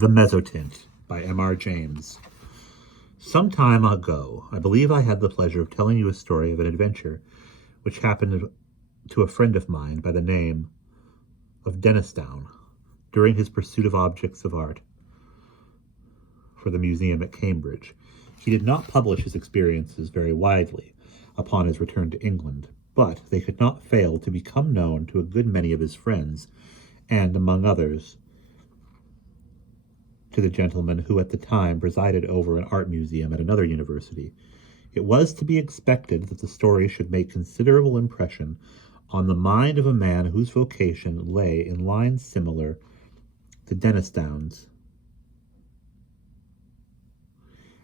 The Mezzotint by M.R. James. Some time ago, I believe I had the pleasure of telling you a story of an adventure which happened to a friend of mine by the name of Dennisdown during his pursuit of objects of art for the museum at Cambridge. He did not publish his experiences very widely upon his return to England, but they could not fail to become known to a good many of his friends, and, among others, to the gentleman who at the time presided over an art museum at another university. It was to be expected that the story should make considerable impression on the mind of a man whose vocation lay in lines similar to Dennisdown's,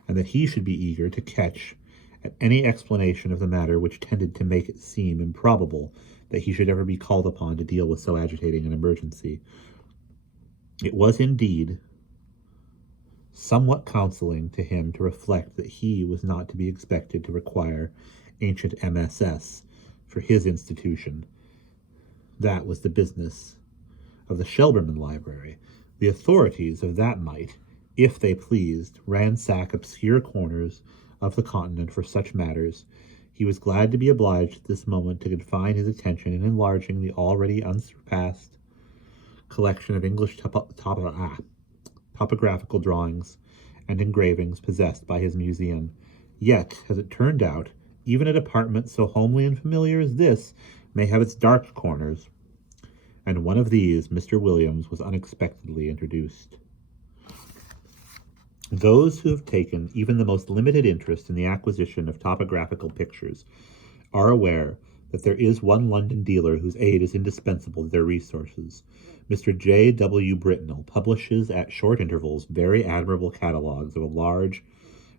and that he should be eager to catch at any explanation of the matter which tended to make it seem improbable that he should ever be called upon to deal with so agitating an emergency. It was indeed somewhat consoling to him to reflect that he was not to be expected to require ancient MSS for his institution. That was the business of the Shelburne Library. The authorities of that might, if they pleased, ransack obscure corners of the continent for such matters. He was glad to be obliged at this moment to confine his attention in enlarging the already unsurpassed collection of English topographical drawings and engravings possessed by his museum. Yet, as it turned out, even a department so homely and familiar as this may have its dark corners, and one of these Mr. Williams was unexpectedly introduced. Those who have taken even the most limited interest in the acquisition of topographical pictures are aware that there is one London dealer whose aid is indispensable to their resources. Mr. J. W. Britnell publishes at short intervals very admirable catalogues of a large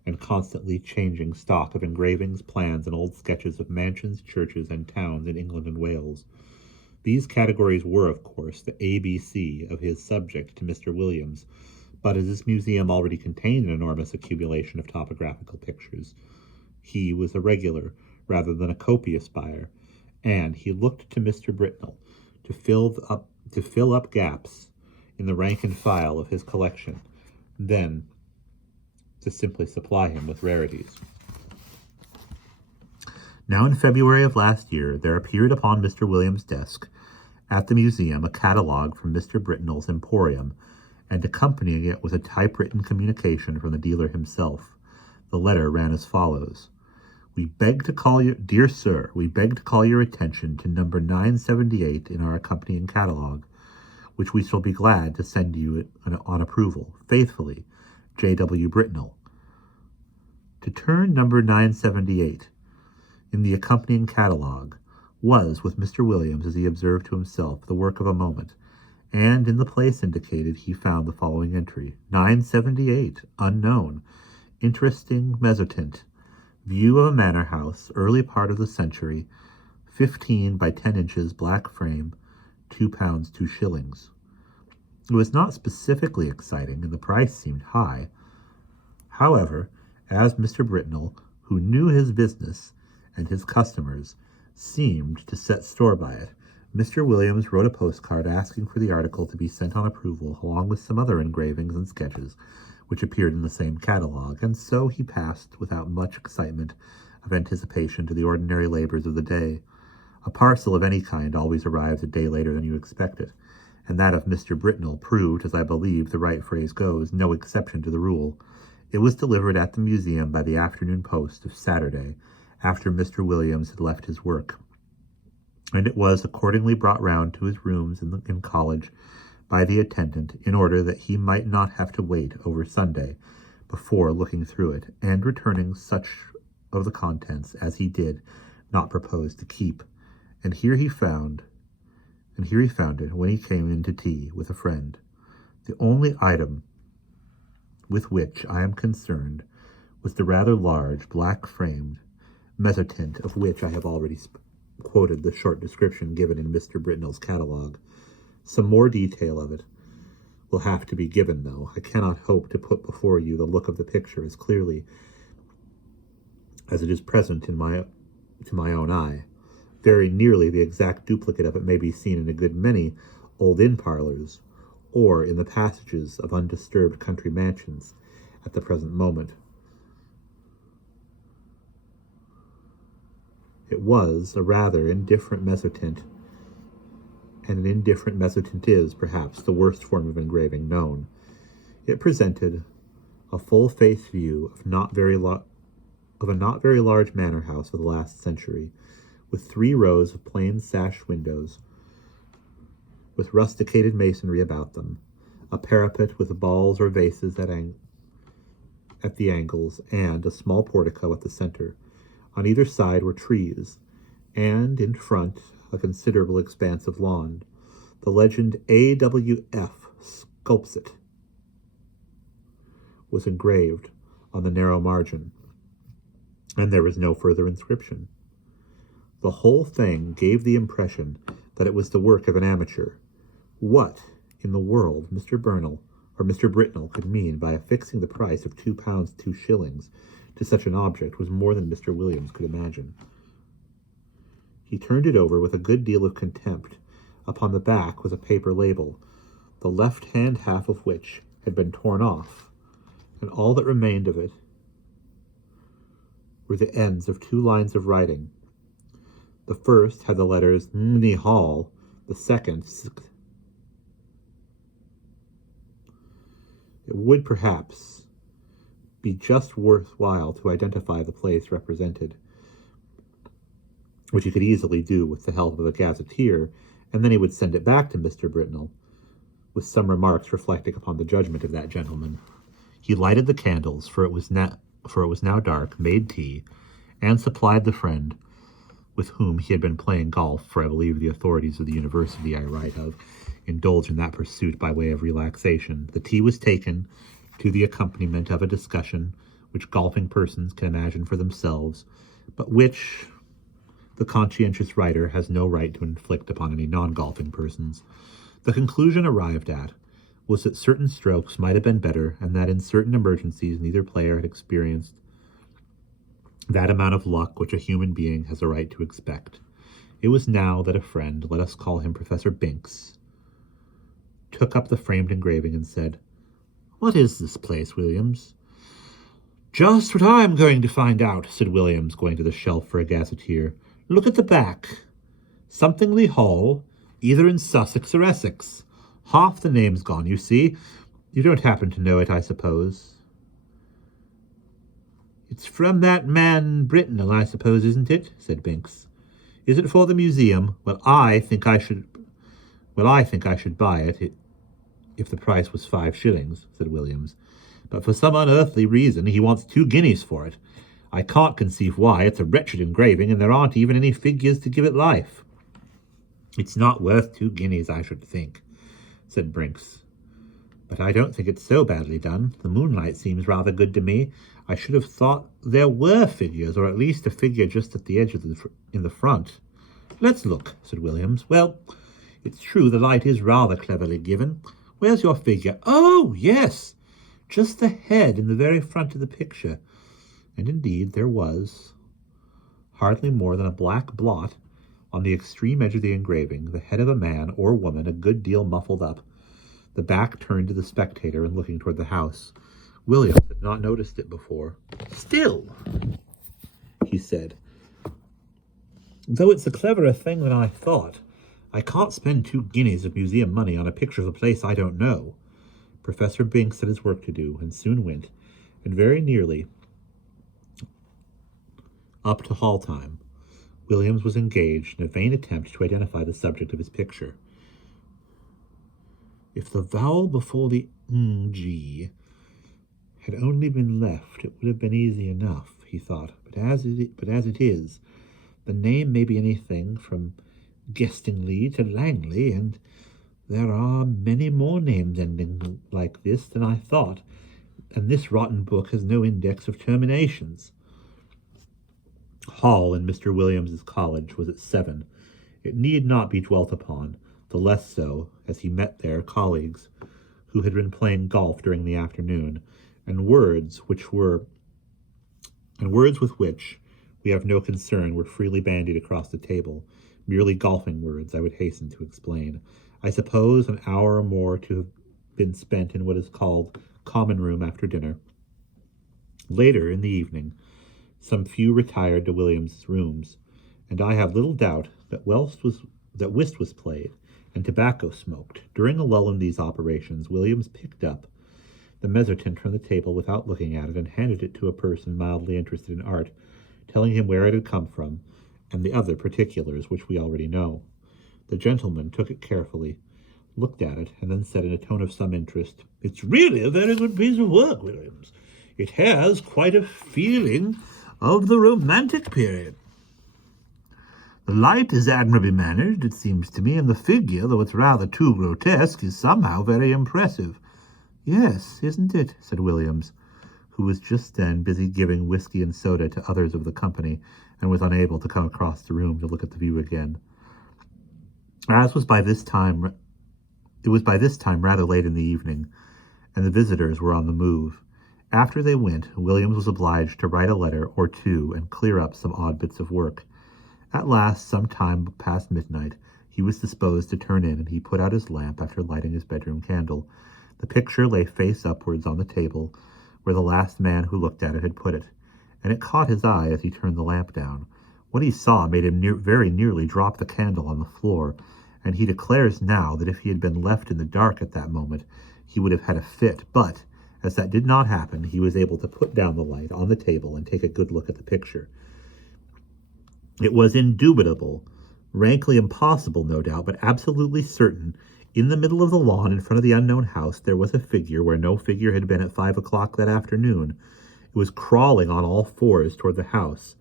and constantly changing stock of engravings, plans, and old sketches of mansions, churches, and towns in England and Wales. These categories were, of course, the ABC of his subject to Mr. Williams, but as this museum already contained an enormous accumulation of topographical pictures, he was a regular rather than a copious buyer, and he looked to Mr. Britnell to fill up gaps in the rank and file of his collection, then to simply supply him with rarities. Now in February of last year, there appeared upon Mr. Williams' desk at the museum a catalogue from Mr. Britnell's emporium, and accompanying it was a typewritten communication from the dealer himself. The letter ran as follows: Dear Sir, we beg to call your attention to number 978 in our accompanying catalogue, which we shall be glad to send you on approval. Faithfully, J. W. Britnell. To turn number 978 in the accompanying catalogue was, with Mr. Williams, as he observed to himself, the work of a moment, and in the place indicated he found the following entry: 978, unknown, interesting Mezzotint, view of a manor house, early part of the century, 15 by 10 inches, black frame, £2 2 shillings. It was not specifically exciting, and the price seemed high. However, as Mr. Britnell, who knew his business and his customers, seemed to set store by it, Mr. Williams wrote a postcard asking for the article to be sent on approval, along with some other engravings and sketches which appeared in the same catalogue, and so he passed without much excitement of anticipation to the ordinary labors of the day. A parcel of any kind always arrives a day later than you expect it, and that of Mr. Britnell proved, as I believe the right phrase goes, no exception to the rule. It was delivered at the museum by the afternoon post of Saturday, after Mr. Williams had left his work, and it was accordingly brought round to his rooms in college by the attendant, in order that he might not have to wait over Sunday before looking through it, and returning such of the contents as he did not propose to keep. And here he found it when he came in to tea with a friend. The only item with which I am concerned was the rather large, black-framed Mezzotint, of which I have already quoted the short description given in Mr. Britnell's catalogue. Some more detail of it will have to be given, though. I cannot hope to put before you the look of the picture as clearly as it is present to my own eye. Very nearly the exact duplicate of it may be seen in a good many old inn parlors, or in the passages of undisturbed country mansions at the present moment. It was a rather indifferent mezzotint, and an indifferent mezzotint is, perhaps, the worst form of engraving known. It presented a full-face view of a not very large manor house of the last century, with 3 rows of plain sashed windows, with rusticated masonry about them, a parapet with balls or vases at the angles, and a small portico at the center. On either side were trees, and in front a considerable expanse of lawn. The legend AWF Sculpsit was engraved on the narrow margin, and there was no further inscription. The whole thing gave the impression that it was the work of an amateur. What in the world Mr. Britnell could mean by affixing the price of £2 2 to such an object was more than Mr. Williams could imagine. He turned it over with a good deal of contempt. Upon the back was a paper label, the left-hand half of which had been torn off, and all that remained of it were the ends of 2 lines of writing. The first had the letters Mni Hall, the second Sk. It would perhaps be just worthwhile to identify the place represented, which he could easily do with the help of a gazetteer, and then he would send it back to Mr. Britnell, with some remarks reflecting upon the judgment of that gentleman. He lighted the candles, for it was now dark, made tea, and supplied the friend with whom he had been playing golf, for I believe the authorities of the university I write of indulged in that pursuit by way of relaxation. The tea was taken, to the accompaniment of a discussion which golfing persons can imagine for themselves, but which the conscientious writer has no right to inflict upon any non-golfing persons. The conclusion arrived at was that certain strokes might have been better, and that in certain emergencies neither player had experienced that amount of luck which a human being has a right to expect. It was now that a friend, let us call him Professor Binks, took up the framed engraving and said, "What is this place, Williams?" "Just what I am going to find out," said Williams, going to the shelf for a gazetteer. "Look at the back. Somethingly Hall, either in Sussex or Essex. Half the name's gone, you see. You don't happen to know it, I suppose?" "It's from that man Britnell, I suppose, isn't it?" said Binks. "Is it for the museum? Well, I think I should buy it if the price was 5 shillings, said Williams. "But for some unearthly reason he wants 2 guineas for it. I can't conceive why. It's a wretched engraving, and there aren't even any figures to give it life." "It's not worth 2 guineas, I should think," said Binks. "But I don't think it's so badly done. The moonlight seems rather good to me. I should have thought there were figures, or at least a figure just at the edge of in the front." "Let's look," said Williams. "Well, it's true the light is rather cleverly given. Where's your figure? Oh, yes, just the head in the very front of the picture." And indeed there was, hardly more than a black blot on the extreme edge of the engraving, the head of a man or woman a good deal muffled up, the back turned to the spectator and looking toward the house. Williams had not noticed it before. "Still," he said, "though it's a cleverer thing than I thought, I can't spend 2 guineas of museum money on a picture of a place I don't know." Professor Binks had his work to do, and soon went, and very nearly up to hall time, Williams was engaged in a vain attempt to identify the subject of his picture. If the vowel before the ng had only been left, it would have been easy enough, he thought. But as it is, the name may be anything from Gestingley to Langley, and there are many more names ending like this than I thought, and this rotten book has no index of terminations. Hall in Mr. Williams's college was at 7. It need not be dwelt upon, the less so as he met there colleagues who had been playing golf during the afternoon, and words with which we have no concern were freely bandied across the table, merely golfing words, I would hasten to explain. I suppose an hour or more been spent in what is called common room after dinner. Later in the evening, some few retired to William's rooms, and I have little doubt that whist was played and tobacco smoked. During a lull in these operations, Williams picked up the Mezzotint from the table without looking at it and handed it to a person mildly interested in art, telling him where it had come from and the other particulars which we already know. The gentleman took it carefully, looked at it, and then said in a tone of some interest, "It's really a very good piece of work, Williams. It has quite a feeling of the Romantic period. The light is admirably managed, it seems to me, and the figure, though it's rather too grotesque, is somehow very impressive." "Yes, isn't it?" said Williams, who was just then busy giving whiskey and soda to others of the company, and was unable to come across the room to look at the view again. It was by this time rather late in the evening, and the visitors were on the move. After they went, Williams was obliged to write a letter or two and clear up some odd bits of work. At last, some time past midnight, he was disposed to turn in, and he put out his lamp after lighting his bedroom candle. The picture lay face upwards on the table, where the last man who looked at it had put it, and it caught his eye as he turned the lamp down. What he saw made him very nearly drop the candle on the floor, and he declares now that if he had been left in the dark at that moment, he would have had a fit, but, as that did not happen, he was able to put down the light on the table and take a good look at the picture. It was indubitable, rankly impossible, no doubt, but absolutely certain. In the middle of the lawn in front of the unknown house there was a figure where no figure had been at 5 o'clock that afternoon. It was crawling on all fours toward the house,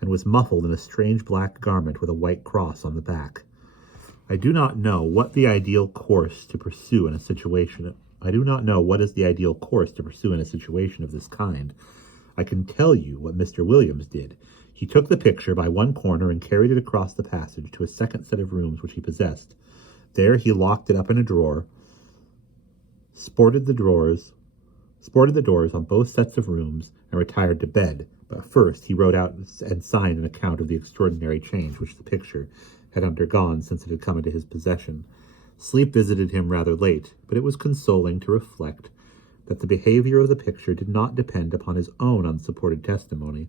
and was muffled in a strange black garment with a white cross on the back. I do not know what is the ideal course to pursue in a situation of this kind. I can tell you what Mr. Williams did. He took the picture by one corner and carried it across the passage to a second set of rooms which he possessed. There he locked it up in a drawer, sported the doors on both sets of rooms, and retired to bed. But first he wrote out and signed an account of the extraordinary change which the picture had undergone since it had come into his possession. Sleep visited him rather late, but it was consoling to reflect that the behavior of the picture did not depend upon his own unsupported testimony.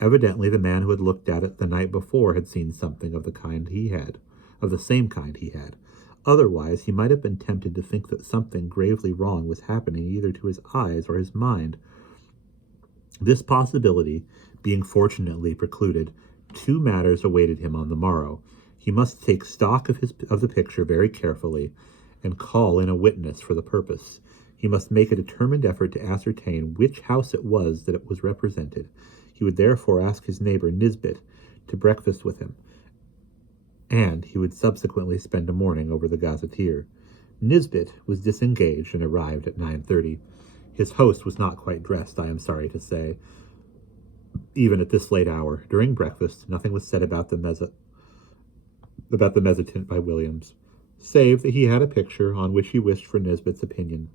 Evidently the man who had looked at it the night before had seen something of the same kind he had. Otherwise he might have been tempted to think that something gravely wrong was happening either to his eyes or his mind. This possibility being fortunately precluded, two matters awaited him on the morrow. He must take stock of the picture very carefully, and call in a witness for the purpose. He must make a determined effort to ascertain which house it was that it was represented. He would therefore ask his neighbor Nisbet to breakfast with him, and he would subsequently spend a morning over the Gazetteer. Nisbet was disengaged and arrived at 9:30. His host was not quite dressed, I am sorry to say, even at this late hour. During breakfast, nothing was said about the Mezzotint by Williams, save that he had a picture on which he wished for Nisbet's opinion.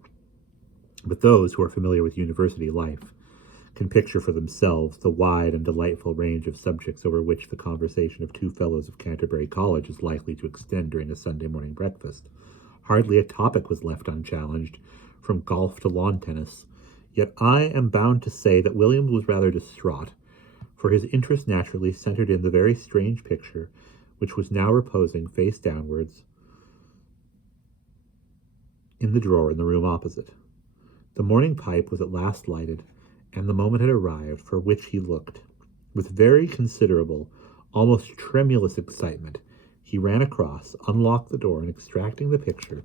But those who are familiar with university life can picture for themselves the wide and delightful range of subjects over which the conversation of two fellows of Canterbury College is likely to extend during a Sunday morning breakfast. Hardly a topic was left unchallenged, from golf to lawn tennis. Yet I am bound to say that Williams was rather distraught, for his interest naturally centered in the very strange picture, which was now reposing face downwards in the drawer in the room opposite. The morning pipe was at last lighted, and the moment had arrived for which he looked. With very considerable, almost tremulous excitement, he ran across, unlocked the door, and extracting the picture,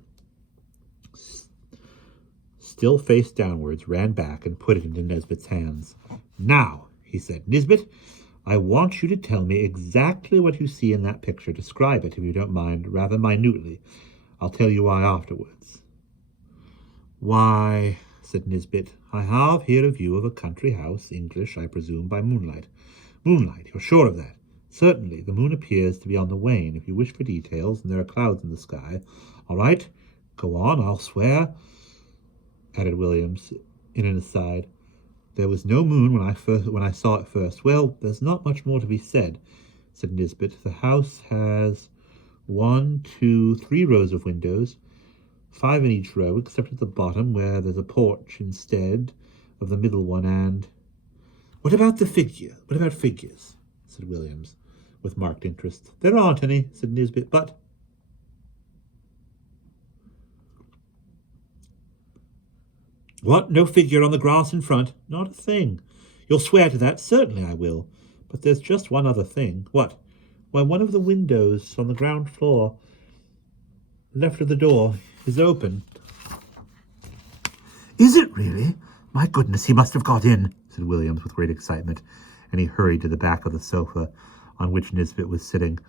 still face downwards, ran back and put it into Nisbet's hands. "Now," he said, "Nisbet, I want you to tell me exactly what you see in that picture. Describe it, if you don't mind, rather minutely. I'll tell you why afterwards." "Why," said Nisbet, "I have here a view of a country house, English, I presume, by moonlight." "Moonlight? You're sure of that?" "Certainly. The moon appears to be on the wane. If you wish for details, and there are clouds in the sky." "All right. Go on, I'll swear," added Williams in an aside. "There was no moon when I saw it first." "Well, there's not much more to be said," said Nisbet. "The house has 1, 2, 3 rows of windows, 5 in each row, except at the bottom, where there's a porch instead of the middle one, and... What about the figure? What about figures? Said Williams, with marked interest. There aren't any, said Nisbet, but... What? No figure on the grass in front? Not a thing. You'll swear to that? Certainly I will. But there's just one other thing. What? Why, one of the windows on the ground floor, left of the door, is open. Is it really? My goodness, he must have got in, said Williams with great excitement, and he hurried to the back of the sofa on which Nisbet was sitting,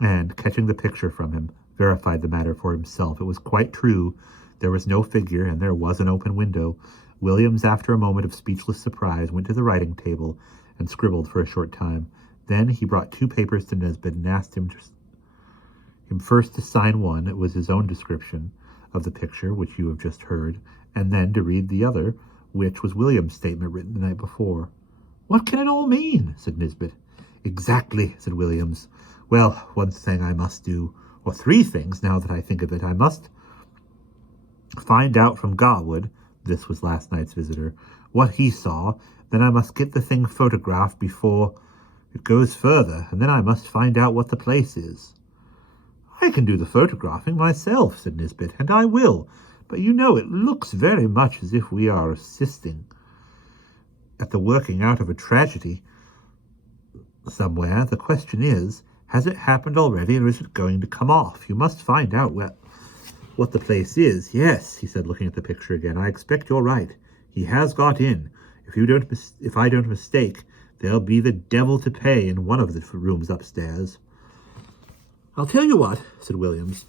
and, catching the picture from him, verified the matter for himself. It was quite true. There was no figure, and there was an open window. Williams, after a moment of speechless surprise, went to the writing table and scribbled for a short time. Then he brought 2 papers to Nisbet and asked him first to sign one. It was his own description of the picture, which you have just heard, and then to read the other, which was William's statement written the night before. What can it all mean? Said Nisbet. Exactly, said Williams. Well, one thing I must do, or 3 things now that I think of it. I must find out from Garwood, this was last night's visitor, what he saw. Then I must get the thing photographed before it goes further, and then I must find out what the place is. I can do the photographing myself, said Nisbet, and I will, but you know it looks very much as if we are assisting at the working out of a tragedy somewhere. The question is, has it happened already, or is it going to come off? You must find out what the place is. Yes, he said, looking at the picture again. I expect you're right. He has got in. If I don't mistake, there'll be the devil to pay in one of the rooms upstairs. I'll tell you what, said Williams.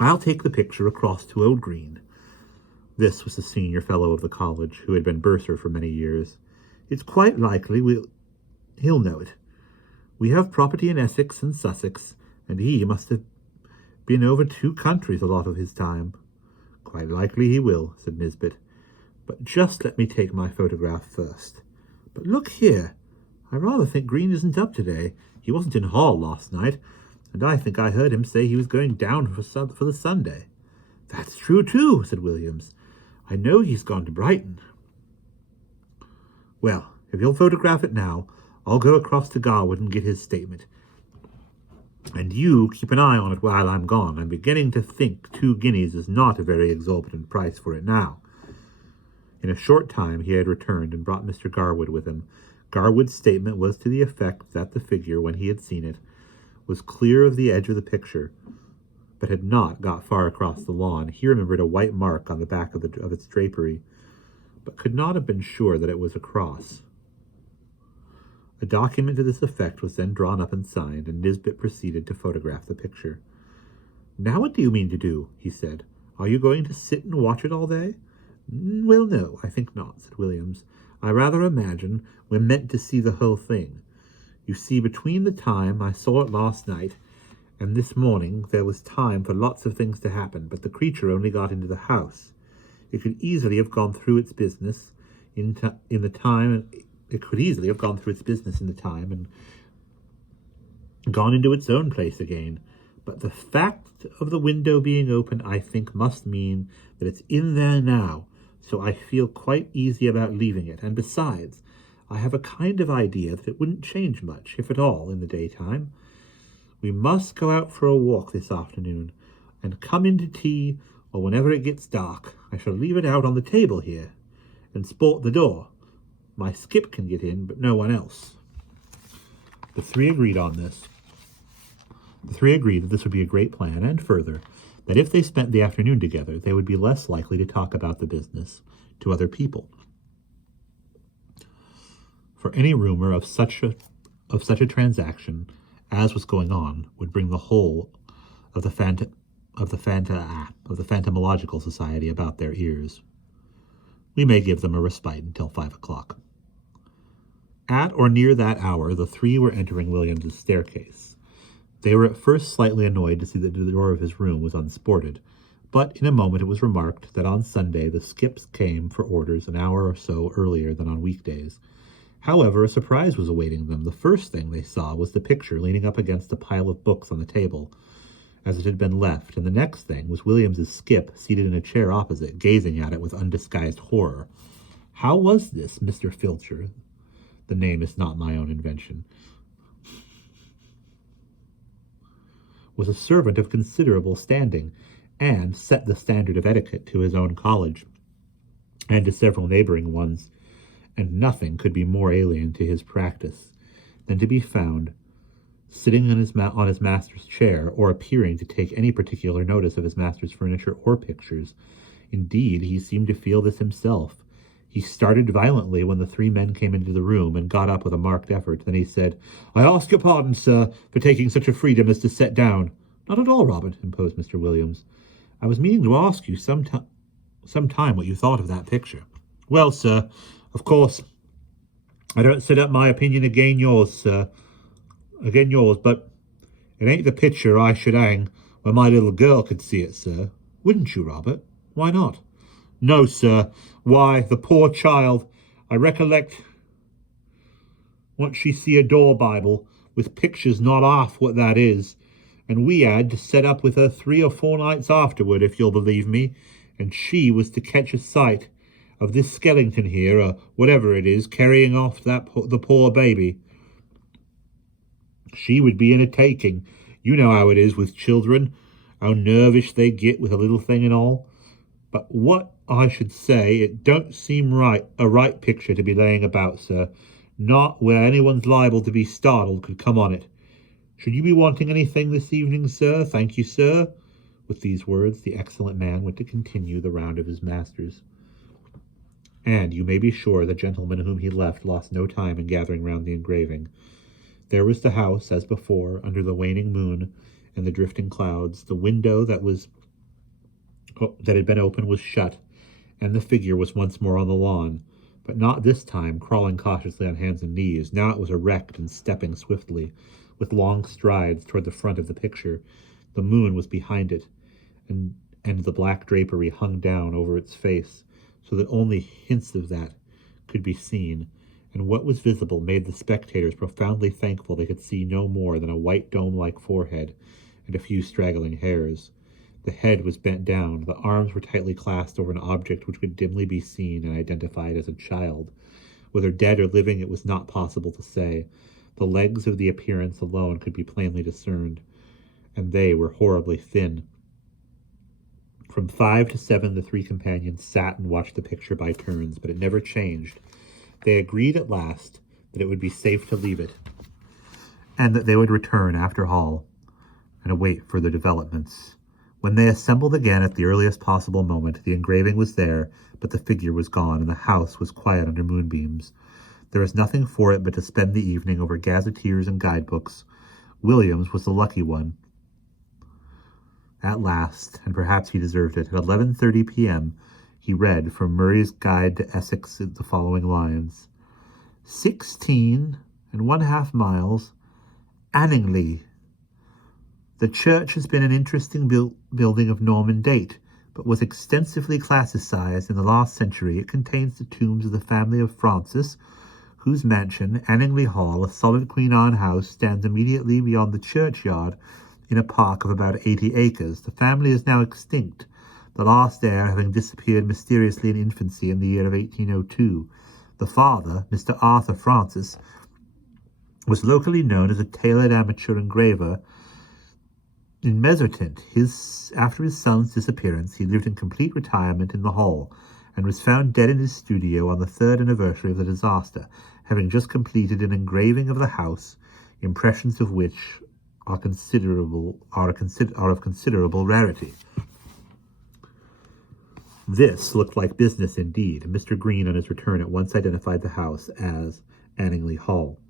I'll take the picture across to Old Green. This was the senior fellow of the college, who had been bursar for many years. It's quite likely he'll know it. We have property in Essex and Sussex, and he must have been over 2 countries a lot of his time. Quite likely he will, said Nisbet. But just let me take my photograph first. But look here, I rather think Green isn't up today. He wasn't in Hall last night, and I think I heard him say he was going down for the Sunday. That's true, too, said Williams. I know he's gone to Brighton. Well, if you'll photograph it now, I'll go across to Garwood and get his statement. And you keep an eye on it while I'm gone. I'm beginning to think 2 guineas is not a very exorbitant price for it now. In a short time he had returned and brought Mr. Garwood with him. Garwood's statement was to the effect that the figure, when he had seen it, was clear of the edge of the picture, but had not got far across the lawn. He remembered a white mark on the back of its drapery, but could not have been sure that it was a cross. A document to this effect was then drawn up and signed, and Nisbet proceeded to photograph the picture. Now what do you mean to do? He said. Are you going to sit and watch it all day? Well, no, I think not, said Williams. I rather imagine we're meant to see the whole thing. You see, between the time I saw it last night and this morning, there was time for lots of things to happen, but the creature only got into the house. It could easily have gone through its business in the time and gone into its own place again. But the fact of the window being open, I think, must mean that it's in there now, so I feel quite easy about leaving it. And besides, I have a kind of idea that it wouldn't change much, if at all, in the daytime. We must go out for a walk this afternoon, and come in to tea, or whenever it gets dark. I shall leave it out on the table here, and sport the door. My skip can get in, but no one else. The 3 agreed on this. The 3 agreed that this would be a great plan, and further, that if they spent the afternoon together, they would be less likely to talk about the business to other people. For any rumor of such a transaction as was going on would bring the whole of the Phantomological Society about their ears. We may give them a respite until 5 o'clock. At or near that hour, the 3 were entering Williams's staircase. They were at first slightly annoyed to see that the door of his room was unsported, but in a moment it was remarked that on Sunday the skips came for orders an hour or so earlier than on weekdays. However, a surprise was awaiting them. The first thing they saw was the picture leaning up against a pile of books on the table, as it had been left, and the next thing was Williams's Skip seated in a chair opposite, gazing at it with undisguised horror. How was this, Mr. Filcher? The name is not my own invention. Was a servant of considerable standing, and set the standard of etiquette to his own college, and to several neighboring ones, and nothing could be more alien to his practice than to be found sitting on his master's chair, or appearing to take any particular notice of his master's furniture or pictures. Indeed, he seemed to feel this himself. He started violently when the three men came into the room, and got up with a marked effort. Then he said, "I ask your pardon, sir, for taking such a freedom as to sit down." "Not at all, Robert," imposed Mr. Williams. "I was meaning to ask you some time what you thought of that picture." "Well, sir, of course, I don't set up my opinion again yours, sir. But it ain't the picture I should hang where my little girl could see it, sir." "Wouldn't you, Robert? Why not?" "No, sir. Why, the poor child, I recollect once she see a door Bible with pictures not half what that is, and we had to set up with her 3 or 4 nights afterward, if you'll believe me, and she was to catch a sight of this skeleton here, or whatever it is, carrying off the poor baby. She would be in a taking. You know how it is with children, how nervish they get with a little thing and all. But what I should say, it don't seem a right picture to be laying about, sir, not where anyone's liable to be startled could come on it. Should you be wanting anything this evening, sir? Thank you, sir." With these words, the excellent man went to continue the round of his masters. And you may be sure the gentleman whom he left lost no time in gathering round the engraving. There was the house, as before, under the waning moon and the drifting clouds. The window that had been open was shut, and the figure was once more on the lawn, but not this time crawling cautiously on hands and knees. Now it was erect and stepping swiftly, with long strides toward the front of the picture. The moon was behind it, and the black drapery hung down over its face, so that only hints of that could be seen, and what was visible made the spectators profoundly thankful they could see no more than a white dome-like forehead and a few straggling hairs. The head was bent down, the arms were tightly clasped over an object which could dimly be seen and identified as a child. Whether dead or living it was not possible to say. The legs of the appearance alone could be plainly discerned, and they were horribly thin. From 5 to 7 the 3 companions sat and watched the picture by turns, but it never changed. They agreed at last that it would be safe to leave it, and that they would return after Hall and await further developments. When they assembled again at the earliest possible moment, the engraving was there, but the figure was gone, and the house was quiet under moonbeams. There was nothing for it but to spend the evening over gazetteers and guidebooks. Williams was the lucky one at last, and perhaps he deserved it. At 11:30 p.m., he read from Murray's Guide to Essex the following lines: 16½ miles, Anningley. The church has been an interesting building of Norman date, but was extensively classicized in the last century. It contains the tombs of the family of Francis, whose mansion, Anningley Hall, a solid Queen Anne house, stands immediately beyond the churchyard in a park of about 80 acres. The family is now extinct, the last heir having disappeared mysteriously in infancy in the year of 1802. The father, Mr. Arthur Francis, was locally known as a tailored amateur engraver in Mezzotint. After his son's disappearance, he lived in complete retirement in the Hall, and was found dead in his studio on the 3rd anniversary of the disaster, having just completed an engraving of the house, impressions of which are of considerable rarity. This looked like business indeed, and Mr. Green on his return at once identified the house as Anningley Hall.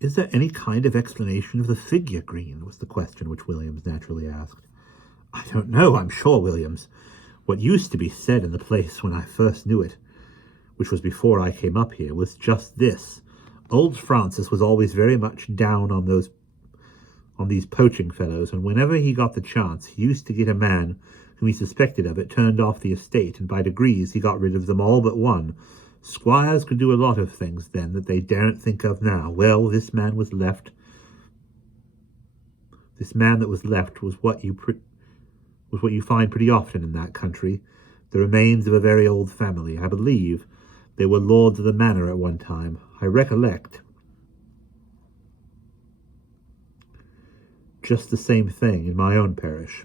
"Is there any kind of explanation of the figure, Green?" was the question which Williams naturally asked. "I don't know, I'm sure, Williams. What used to be said in the place when I first knew it, which was before I came up here, was just this. Old Francis was always very much down on these poaching fellows, and whenever he got the chance, he used to get a man whom he suspected of it turned off the estate, and by degrees he got rid of them all but one. Squires could do a lot of things then that they daren't think of now. Well, this man was left This man that was left was what you find pretty often in that country, the remains of a very old family. I believe they were lords of the manor at one time. I recollect just the same thing in my own parish.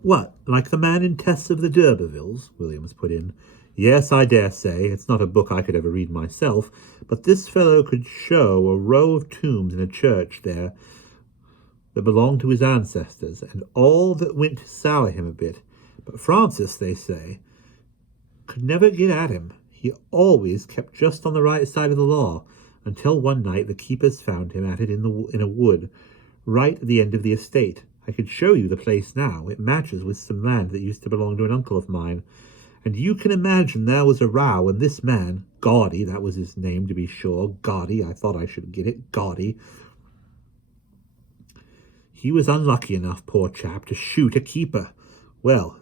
What, like the man in Tess of the D'Urbervilles? Williams put in. Yes, I dare say. It's not a book I could ever read myself, but this fellow could show a row of tombs in a church there that belonged to his ancestors, and all that went to sour him a bit. But Francis, they say, could never get at him. He always kept just on the right side of the law, until one night the keepers found him at it in a wood, right at the end of the estate. I could show you the place now. It matches with some land that used to belong to an uncle of mine. And you can imagine there was a row, and this man, Gaudy, that was his name to be sure, Gaudy, I thought I should get it, Gaudy. He was unlucky enough, poor chap, to shoot a keeper. Well,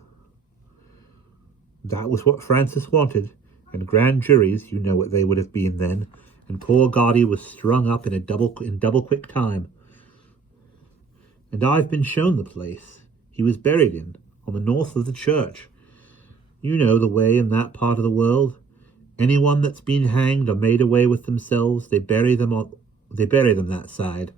that was what Francis wanted, and grand juries, you know what they would have been then, and poor Gaudy was strung up in double quick time. And I've been shown the place he was buried in, on the north of the church. You know the way in that part of the world. Anyone that's been hanged or made away with themselves, they bury them that side.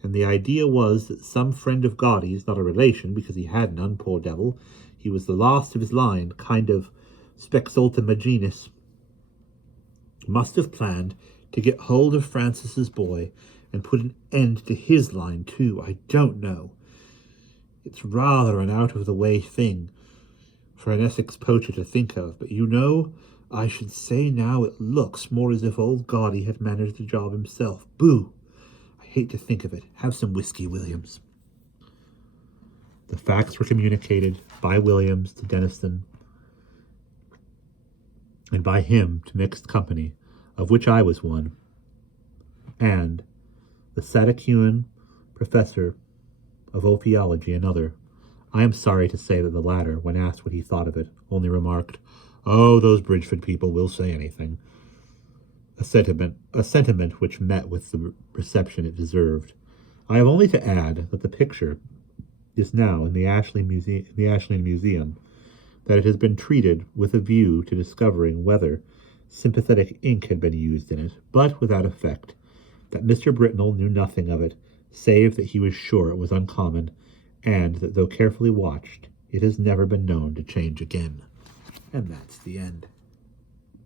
And the idea was that some friend of Gaudy's, not a relation because he had none, poor devil, he was the last of his line, kind of spex ultima maginus, must have planned to get hold of Francis's boy and put an end to his line too. I don't know. It's rather an out-of-the-way thing for an Essex poacher to think of, but you know, I should say now it looks more as if old Gaudy had managed the job himself. Boo! I hate to think of it. Have some whiskey, Williams. The facts were communicated by Williams to Denniston, and by him to mixed company, of which I was one, and the Satacuan professor of ophiology another. I am sorry to say that the latter, when asked what he thought of it, only remarked, "Oh, those Bridgeford people will say anything," a sentiment which met with the reception it deserved. I have only to add that the picture is now in the Ashland Museum, that it has been treated with a view to discovering whether sympathetic ink had been used in it, but without effect, that Mr. Britnell knew nothing of it, save that he was sure it was uncommon, and that though carefully watched, it has never been known to change again. And that's the end.